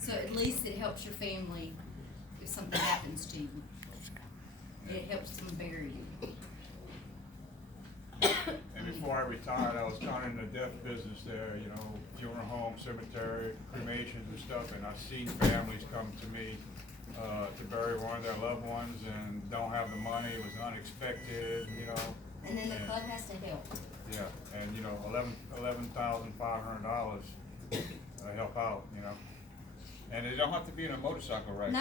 So at least it helps your family if something happens to you. It helps them bury you. And before I retired, I was kind of in the death business there, you know, funeral home, cemetery, cremations and stuff, and I've seen families come to me to bury one of their loved ones and don't have the money, it was unexpected, you know. And then the club has to help. Yeah, and you know, $11,500 help out, you know. And they don't have to be in a motorcycle wreck No.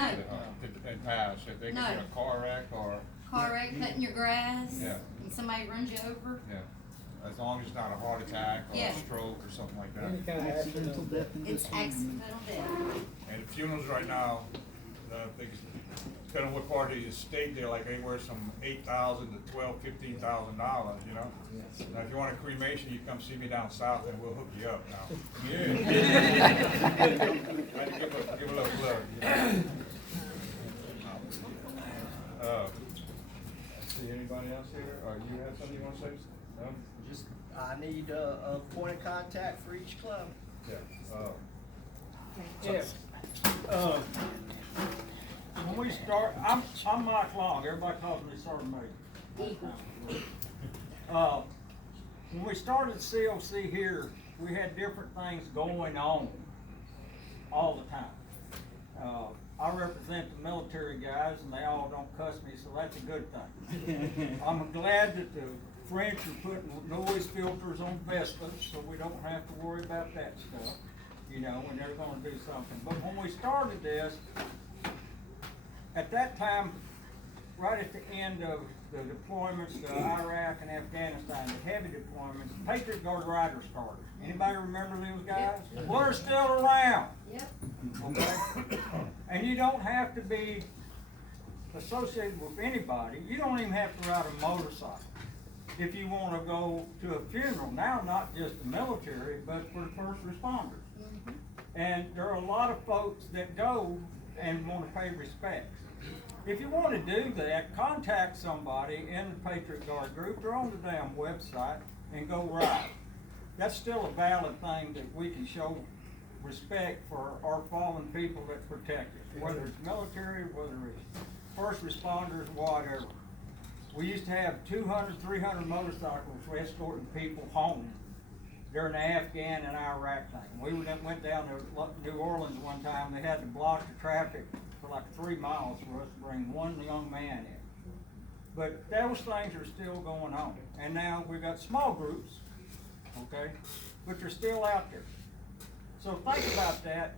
and pass, if they No. get in a car wreck or. Car wreck, cutting your grass, Yeah. and somebody runs you over. Yeah, as long as it's not a heart attack or Yeah. a stroke or something like that. Any kind of accidental death in It's this one. accidental death. And funerals right now, depending on what part of the state they're like, anywhere from $8,000 to $12,000, $15,000, you know? Yes. Now, if you want a cremation, you come see me down south and we'll hook you up now. Yeah. Give a little plug, you know? Let's see, anybody else here? Or you had something you want to say? No? Just, I need a point of contact for each club. Yeah. Yes. When we start, I'm Mike Long, everybody calls me Sergeant Major. When we started C.O.C. here, we had different things going on all the time. I represent the military guys and they all don't cuss me, so that's a good thing. I'm glad that the French are putting noise filters on Vespas, so we don't have to worry about that stuff, you know, when they're gonna do something. But when we started this, at that time, right at the end of the deployments to Iraq and Afghanistan, the heavy deployments, Patriot Guard Riders started. Anybody remember those guys? Yep. Well, they're still around. Yep. Okay? And you don't have to be associated with anybody. You don't even have to ride a motorcycle if you want to go to a funeral. Now, not just the military, but for the first responders. Mhm. And there are a lot of folks that go and want to pay respects. If you want to do that, contact somebody in the Patriot Guard group. They're on the damn website and go ride. That's still a valid thing that we can show respect for our fallen people that protect us, whether it's military, whether it's first responders, whatever. We used to have 200, 300 motorcycles escorting people home during the Afghan and Iraq thing. We went down to New Orleans one time, they had to block the traffic for like 3 miles for us to bring one young man in. But those things are still going on. And now we've got small groups, okay, but they're still out there. So think about that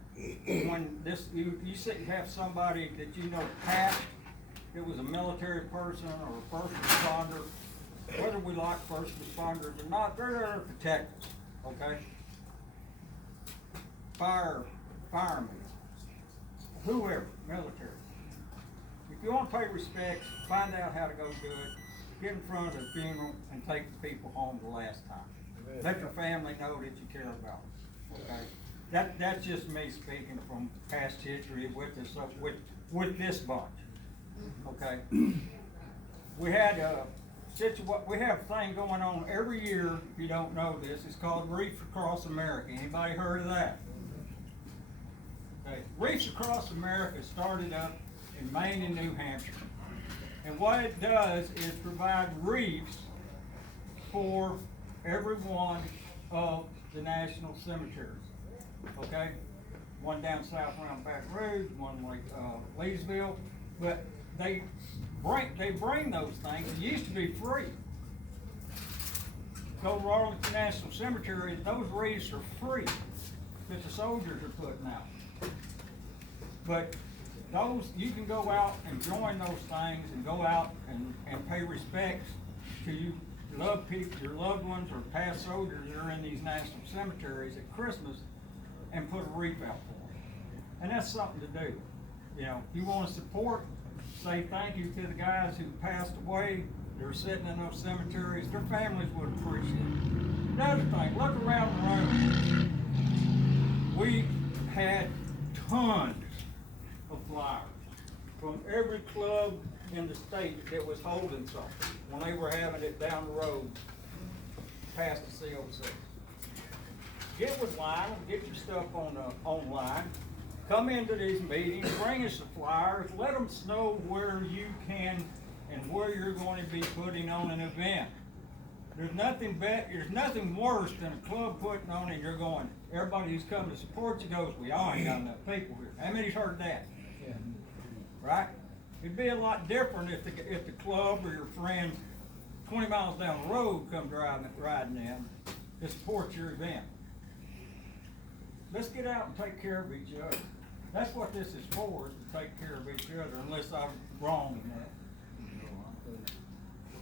when this, you have somebody that you know passed, it was a military person or a first responder, whether we like first responders or not, they're there to protect us, okay? Firemen, whoever, military. If you want to pay respects, find out how to go do it, get in front of the funeral and take the people home the last time. Let your family know that you care about them, okay? That's just me speaking from past history with this, with this bunch, okay? We had we have a thing going on every year, if you don't know this, it's called Reefs Across America. Anybody heard of that? Okay. Reefs Across America started up in Maine and New Hampshire. And what it does is provide reefs for every one of the national cemeteries. Okay? One down south around Baton Rouge, one like Leesville, but they bring those things. It used to be free. Go to Arlington National Cemetery, those wreaths are free that the soldiers are putting out. But those, you can go out and join those things and go out and pay respects to your loved ones or past soldiers that are in these national cemeteries at Christmas and put a wreath out for them. And that's something to do. You know, you want to support, say thank you to the guys who passed away. They're sitting in those cemeteries. Their families would appreciate it. Another thing, look around the room. We had tons of flyers from every club in the state that was holding something when they were having it down the road past the C.O.C. Get with line, get your stuff on online, come into these meetings, bring us the flyers, let them know where you can and where you're going to be putting on an event. There's nothing worse than a club putting on and you're going, everybody who's come to support you goes, well, y'all ain't got enough people here. How many's heard that? Yeah. Right? It'd be a lot different if the club or your friend 20 miles down the road come riding in to support your event. Let's get out and take care of each other. That's what this is for, is to take care of each other, unless I'm wrong in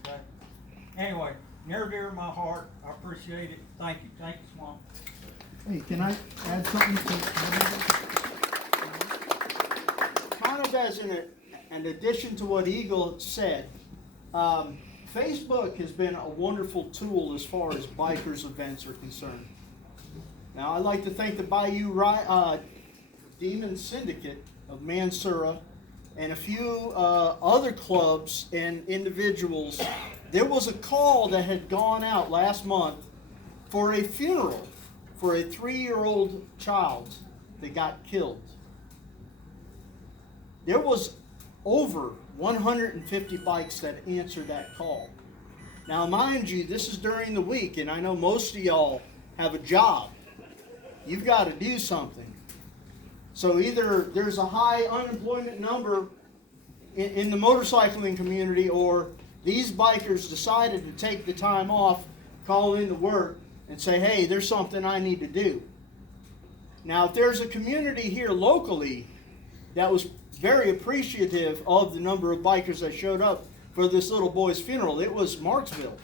that. Okay? Anyway, near dear to my heart, I appreciate it. Thank you, Swan. Hey, can I add something to? Kind of as an addition to what Eagle said, Facebook has been a wonderful tool as far as bikers events are concerned. Now, I'd like to thank the Bayou Demon Syndicate of Mansura and a few other clubs and individuals. There was a call that had gone out last month for a funeral for a 3-year-old child that got killed. There was over 150 bikes that answered that call. Now, mind you, this is during the week, and I know most of y'all have a job. You've got to do something. So either there's a high unemployment number in the motorcycling community, or these bikers decided to take the time off, call into work, and say, hey, there's something I need to do. Now, if there's a community here locally that was very appreciative of the number of bikers that showed up for this little boy's funeral, it was Marksville.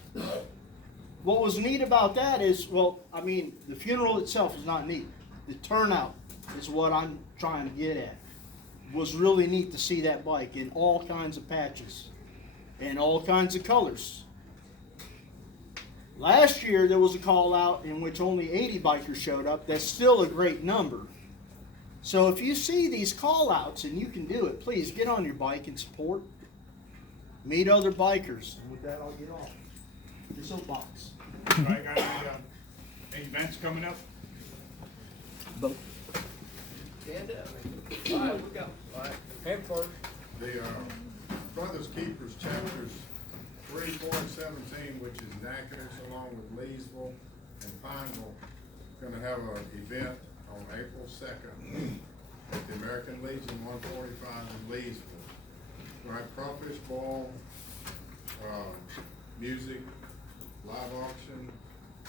What was neat about that is, well, I mean, the funeral itself is not neat. The turnout is what I'm trying to get at. It was really neat to see that bike in all kinds of patches and all kinds of colors. Last year, there was a call out in which only 80 bikers showed up. That's still a great number. So if you see these call outs and you can do it, please get on your bike and support. Meet other bikers. And with that, I'll get off. Your soapbox. Right, got any events coming up? Stand up. All right, we go. All right. Head first. The Brothers Keepers chapters 3, 4, and 17, which is Natchitoches along with Leesville and Pineville, going to have an event on April 2nd at the American Legion 145 in Leesville. We're going to have crawfish boil, music, live auction.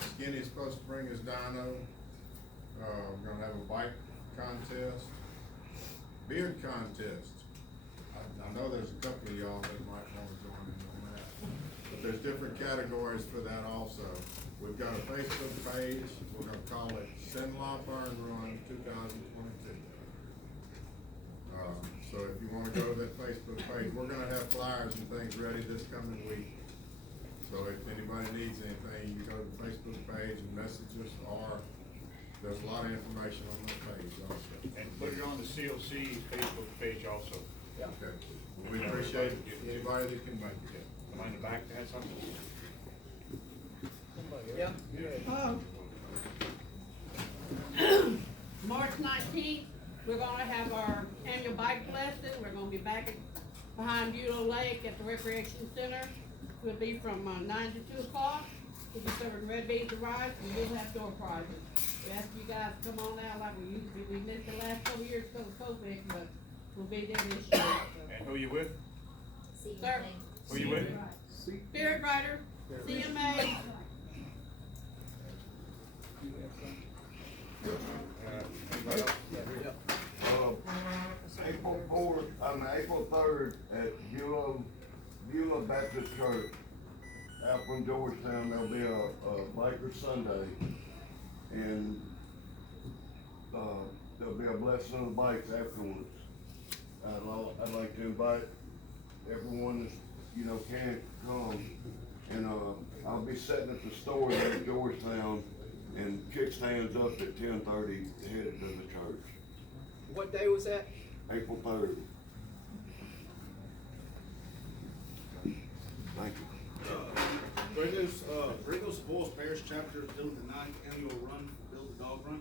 Skinny's supposed to bring his dyno. We're going to have a bike contest, beard contest. I know there's a couple of y'all that might want to join in on that. But there's different categories for that also. We've got a Facebook page. We're going to call it Sinlaw Burn Run 2022. So if you want to go to that Facebook page, we're going to have flyers and things ready this coming week. So if anybody needs anything, you go to the Facebook page and message us, or there's a lot of information on the page also. And put it on the C.O.C. Facebook page also. Yeah. Okay. We appreciate anybody that can make it. Am I in the back to add something? Yeah. March 19th, we're gonna have our annual bike lesson. We're gonna be back behind Beulah Lake at the Recreation Center. We'll be from 9 to 2 o'clock. We'll be serving red beans and rice, and we'll have door prizes. We ask you guys to come on out like we usually. We missed the last couple of years because of COVID, but we'll be there this year. And who you with? Sir, Who you with? Spirit Rider, CMA. Anybody else? April 3rd at Beulah Baptist Church out from Georgetown, there'll be a Biker Sunday, and there'll be a blessing of the bikes afterwards. I'd like to invite everyone that can come, and I'll be sitting at the store there at Georgetown and kick stands up at 10:30 headed to the church. What day was that? April 3rd. Thank you. Briggles Falls Parish Chapter is doing the 9th annual run, Build the Dog Run.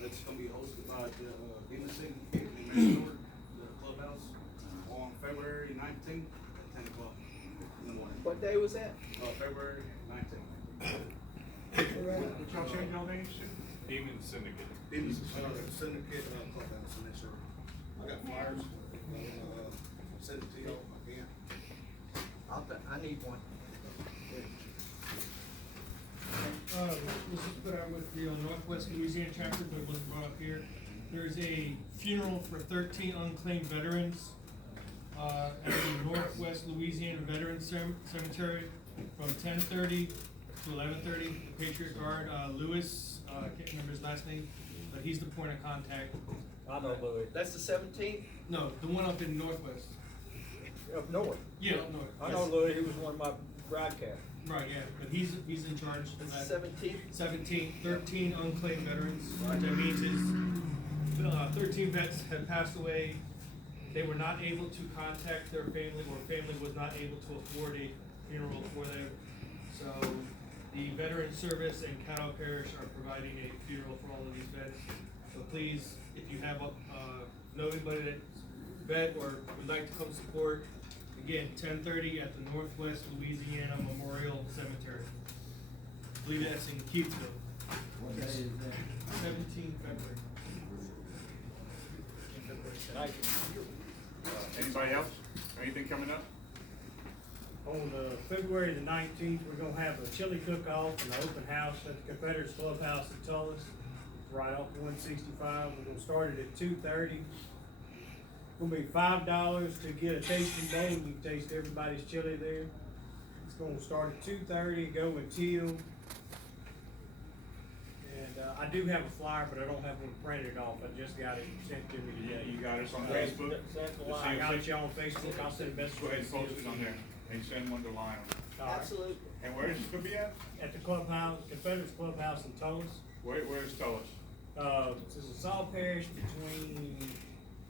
That's gonna be hosted by the Demon Syndicate day was that? February 19th. What y'all change y'all names to? Demon Syndicate. Demons Syndicate Clubhouse, and that's I got flyers. Send it to y'all again. I need one. This is put out with the Northwest Louisiana chapter, but it wasn't brought up here. There's a funeral for 13 unclaimed veterans at the Northwest Louisiana Veterans Cemetery from 10:30 to 11:30. The Patriot Guard, Lewis, I can't remember his last name, but he's the point of contact. I know Louis. That's the 17th? No, the one up in Northwest. Up north. Yeah, up north. I know Louis, he was one of my broadcasts. Right, yeah, but he's in charge of It's that. 17th? 17, 13 unclaimed veterans. What that means is 13 vets have passed away. They were not able to contact their family, or family was not able to afford a funeral for them. So the Veteran Service and Caddo Parish are providing a funeral for all of these vets. So please, if you have know anybody that's vet or would like to come support, again, 10:30 at the Northwest Louisiana Memorial Cemetery. I believe that's in Keithville. What day is that? 17 February. Anybody else? Anything coming up? On February the 19th, we're gonna have a chili cook-off and an open house at the Confederates Clubhouse in Tullis, right off 165. We're gonna start it at 2:30. Gonna be $5 to get a tasting bowl. You can taste everybody's chili there. It's gonna start at 2:30, go until. And I do have a flyer, but I don't have one printed off. I just got it sent to me Yeah, today. you got us on Facebook? I got it on Facebook. I'll send a message. Go ahead and post it on there, and send one to Lionel. All right. Absolutely. And where is it gonna be at? At the clubhouse, Confederates Clubhouse in Tullis. Where's Tullis? It's a salt parish between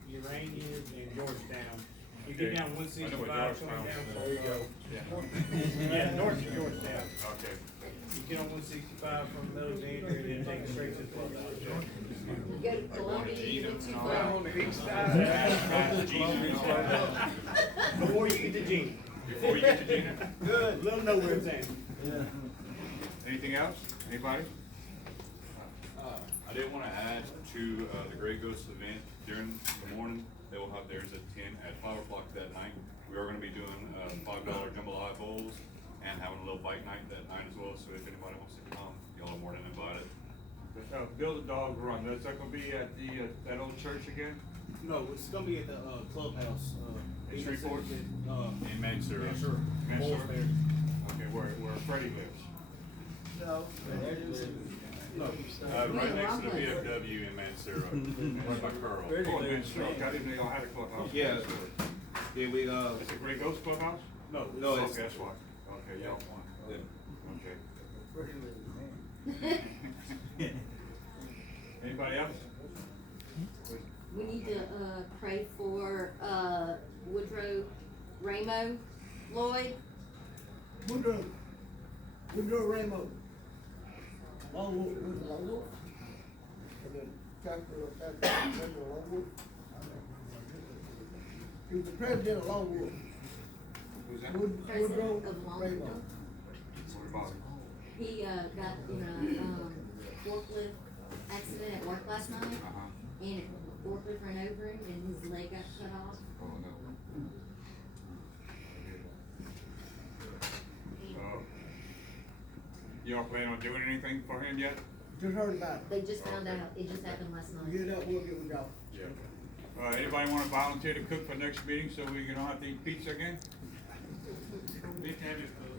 Uranian and Georgetown. You Okay. get down I know 165, where coming down. Georgetown is. There you go. Yeah, north of Georgetown. Okay. You get on 165 from Alexandria and then take it straight to the clubhouse. You go to Columbia, you get too Well, far. on the east side. Before you get to Gina. Before you get to Gina. Good, let them know where it's at. Anything else? Anybody? I did want to add to the Great Ghost event during the morning. They will have theirs at 10 at 5 o'clock that night. We are going to be doing $5 jambalaya bowls and having a little bike night that night as well. So if anybody wants to come, y'all are more than invited. Build a Dog Run, that's not gonna be at the, that old church again? No, it's gonna be at the clubhouse. In Shreveport? In Mansura. Mansura. Mansura? Okay, where Freddie lives. No. Right next to the VFW in Mansura, right by Curl. Oh, Mansura, okay, I didn't know y'all had a clubhouse. Yeah. Yeah, we, It's a Great Ghost Clubhouse? no, Okay, that's why. Okay, y'all won. Okay. Anybody else? We need to, pray for, Woodrow Ramo Lloyd. Woodrow Ramo. Long Wolf, who's Long Wolf? And then chapter Long Wolf. He was the president of Long Wolf. Who's that? Woodrow President of Long Ramo. Wolf. What about him? He, got in a, forklift accident at work last night, Uh-huh. and the forklift ran over him, and his leg got cut off. Oh, no. Y'all plan on doing anything for him yet? Just heard about it. They just found out, it just happened last night. Get it up, we'll get it out. Yeah. Anybody wanna volunteer to cook for next meeting so we don't have to eat pizza again?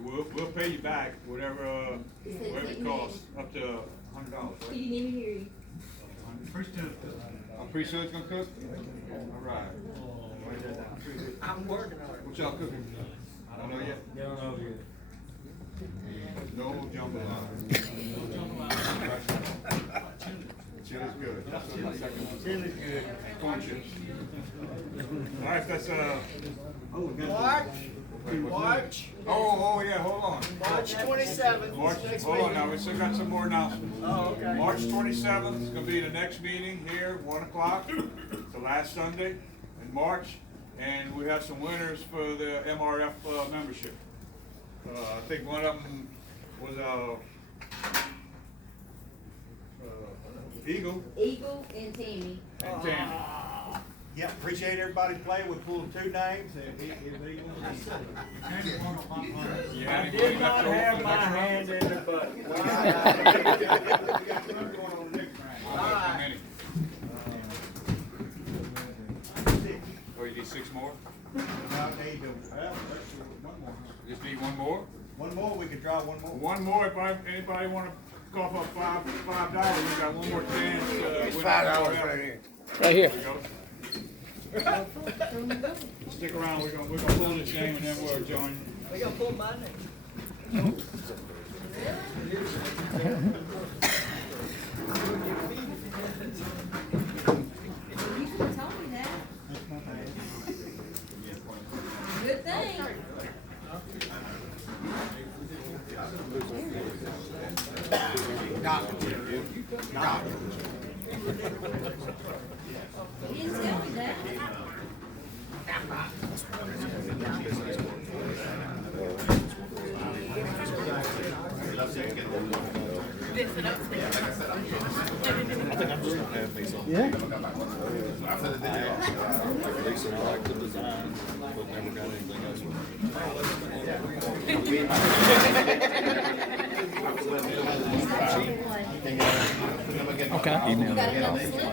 We'll pay you back, whatever it costs, up to $100, He right? didn't even hear you. Pretty sure it's gonna cook? All right. Write that down. I'm working on it. What y'all cooking? I don't know yet. Yeah, I know you. No jambalaya. Chili's good. Chili's good. And corn chips. All right, that's March, Oh, yeah, hold on. March 27th. March, next hold on meeting. now, we still got some more announcements. Oh, okay. March 27th is gonna be the next meeting here, 1 o'clock. It's the last Sunday in March, and we have some winners for the MRF membership. I think one of them was, Eagle and Tammy. and Tammy. Yeah, appreciate everybody playing. We pulled 2 names and he Yeah, I did not have my hand in the butt. How many? Oh, you need 6 more? Just need one more? One more, we could draw one more. One more, if anybody wanna cough up $5, we got one more chance, It's win $5 that. right here. Right here. There you go. Stick around, we're gonna pull this game and then we'll join. We gonna pull my name. You could have told me that. Good thing. You didn't tell me that.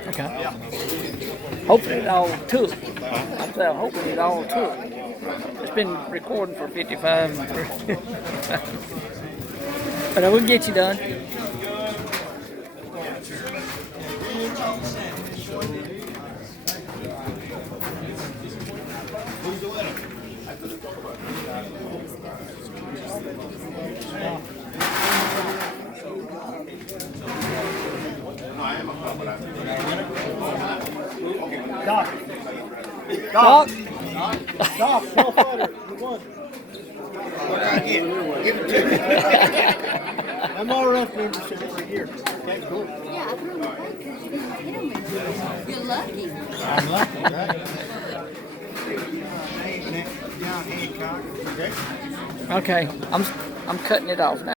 Okay. Hopefully it all took. Hopefully it all took. It's been recording for 55. But we'll get you done. Doc, Doc. no further. You won. What did I get? Give it to me. MRF membership right here. Okay, cool. Yeah, I really think because you didn't hit him with it. You're lucky. I'm lucky, right? Okay, I'm cutting it off now.